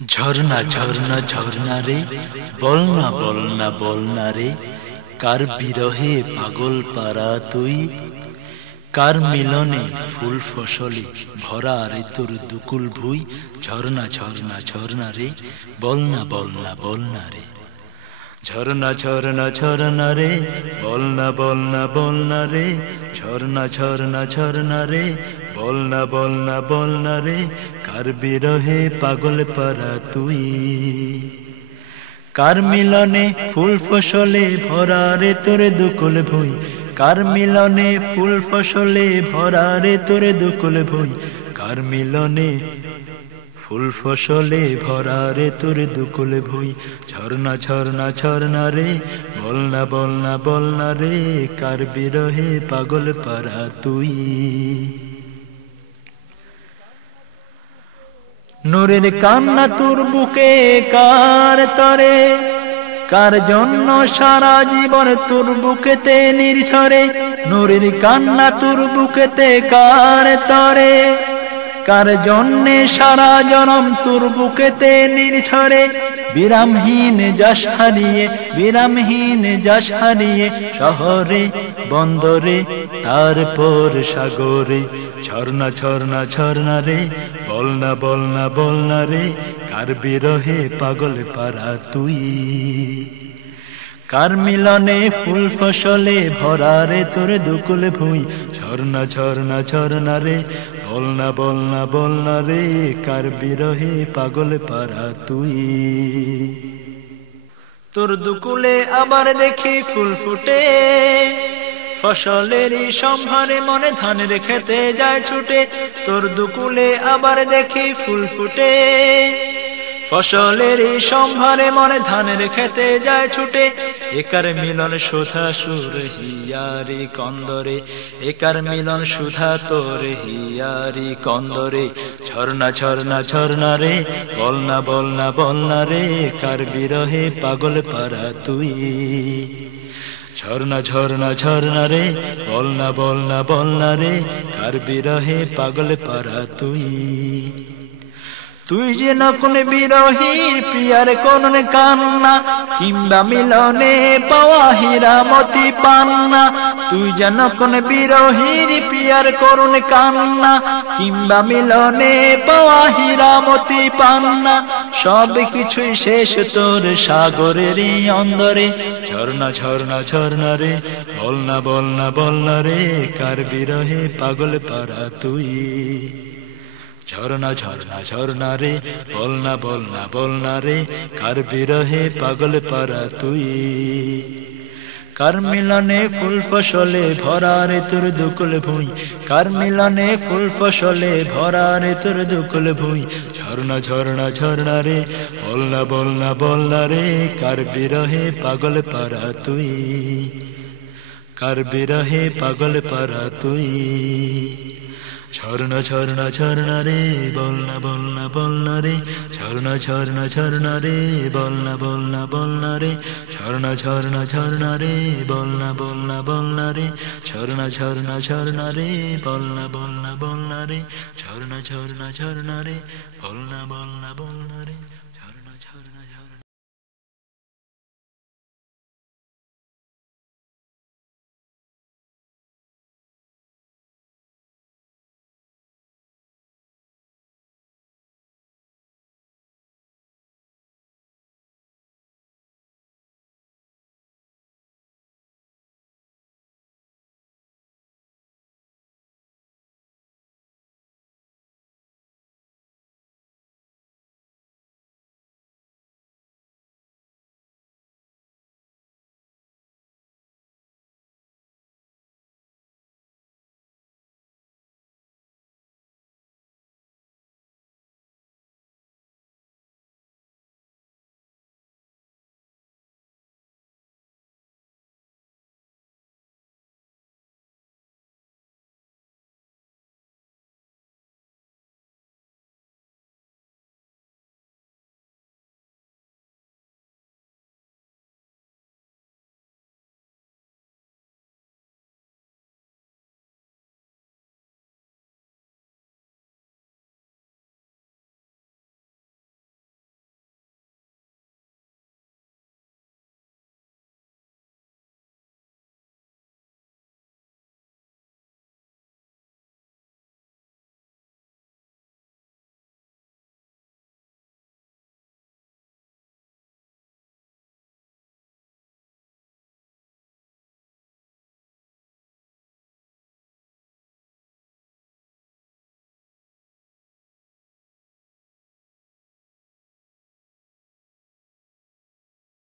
ঝর্ণা ঝর্ণা ঝর্ণা রে, বলনা বলনা বলনা রে, কার বিরহে পাগল পারা তুই, কার মিলনে ফুল ফসলে ভরা রে তোর দুকুল ভুই। ঝর্ণা ঝর্ণা ঝর্ণা রে, বলনা বলনা বলনা রে। ঝর্ণা ঝর্ণা ঝর্ণা রে, বলনা বলনা বলনা রে। ঝর্ণা ঝর্ণা ঝর্ণা রে, বলনা বলনা বলনা রে, কার বিরহে পাগল পারা তুই, কার মিলনে ফুল ফসলে ভরা রে তোর দুকুল ভুই। কার মিলনে ফুল ফসলে ভরা রে তোর দুকুল ভুই। কার মিলনে ফুল ফসলে ভরা রে তোর দুকুল ভুই। ঝর্ণা ঝর্ণা ঝর্ণা রে, বলনা বলনা বলনা রে, কার বিরহে পাগল পারা তুই। নূরের কান্না তোর বুকে কার তরে, কার জন্য সারা জীবন তোর বুকেতে নির্ঝরে। নূরের কান্না তোর বুকেতে কার তরে, কার জন্যে সারা জনম তোর বুকেতে নির্ঝরে। বিরামহীন যশ হারিয়ে, বিরামহীন যশ হারিয়ে, শহরে বন্দরে তারপর সাগরে। ঝর্ণা ঝর্ণা ঝর্ণা রে, বলনা বলনা বলনা রে, কার বিরহে পাগল পারা তুই, কার মিলনে ফুল ফসলে ভরা রে তোর দুকুল ভুই। ঝর্ণা ঝর্ণা ঝর্ণা রে, বলনা বলনা বলনা রে, কার বিরহে পাগল পারা তুই। তোর দুকুলে আবার দেখি ফুল ফুটে, ফসলেরই সম্ভারে মনে ধানের খেতে যায় ছুটে। তোর দুকুলে আবার দেখি ফুল ফুটে, ফসলেরই সম্ভারে মনে ধানের খেতে যায় ছুটে। একার মিলন সুধা সুর হিয়ারি কন্দরে, একার মিলন সুধা তোর হিয়ারি কন্দরে। ঝর্ণা ঝর্ণা ঝর্ণা রে, বলনা বলনা বলনা রে, কার বিরহে পাগল পারা তুই। ঝর্ণা ঝর্ণা ঝর্ণা রে, বলনা বলনা বলনা রে, কার বিরহে পাগল পারা তুই। তুই যে নকুন বিরহীর প্রিয়ার করুণ কান্না, কিংবা মিলনে পাওয়া হীরা মতি পান্না। তুই যে নকুন বিরহীর প্রিয়ার করুণ কান্না, কিংবা মিলনে পাওয়া হীরা মতি পান্না। সব কিছুই শেষ তোর সাগরেরই অন্দরে। ঝর্ণা ঝর্ণা ঝর্ণা রে, বলনা বলনা বলনা রে, কার বিরহে পাগল পারা তুই। ঝর্ণা ঝর্ণা ঝর্ণা রে, বলনা বলনা বলনা রে, কার বিরহে পাগল পারা তুই। কার মিলনে ফুল ফসলে ভরা রে তোর দুকুল ভুই। কার মিলনে ফুল ফসলে ভরা রে তোর দুকুল ভুই। ঝর্ণা ঝর্ণা ঝর্ণা রে, বলনা বলনা বলনা রে, কার বিরহে পাগল পারা তুই, কার বিরহে পাগল পারা তুই। ঝর্ণা ঝর্ণা ঝর্ণা রে, বলনা বলনা বলনা রে। ঝর্ণা ঝর্ণা ঝর্ণা রে, বলনা বলনা বলনা রে। ঝর্ণা ঝর্ণা ঝর্ণা রে, বলনা বলনা বলনা রে। ঝর্ণা ঝর্ণা ঝর্ণা রে, বলনা বলনা বলনা রে। ঝর্ণা ঝর্ণা ঝর্ণা রে, বলনা বলনা বলনা রে। ঝর্ণা ঝর্ণা ঝর্ণা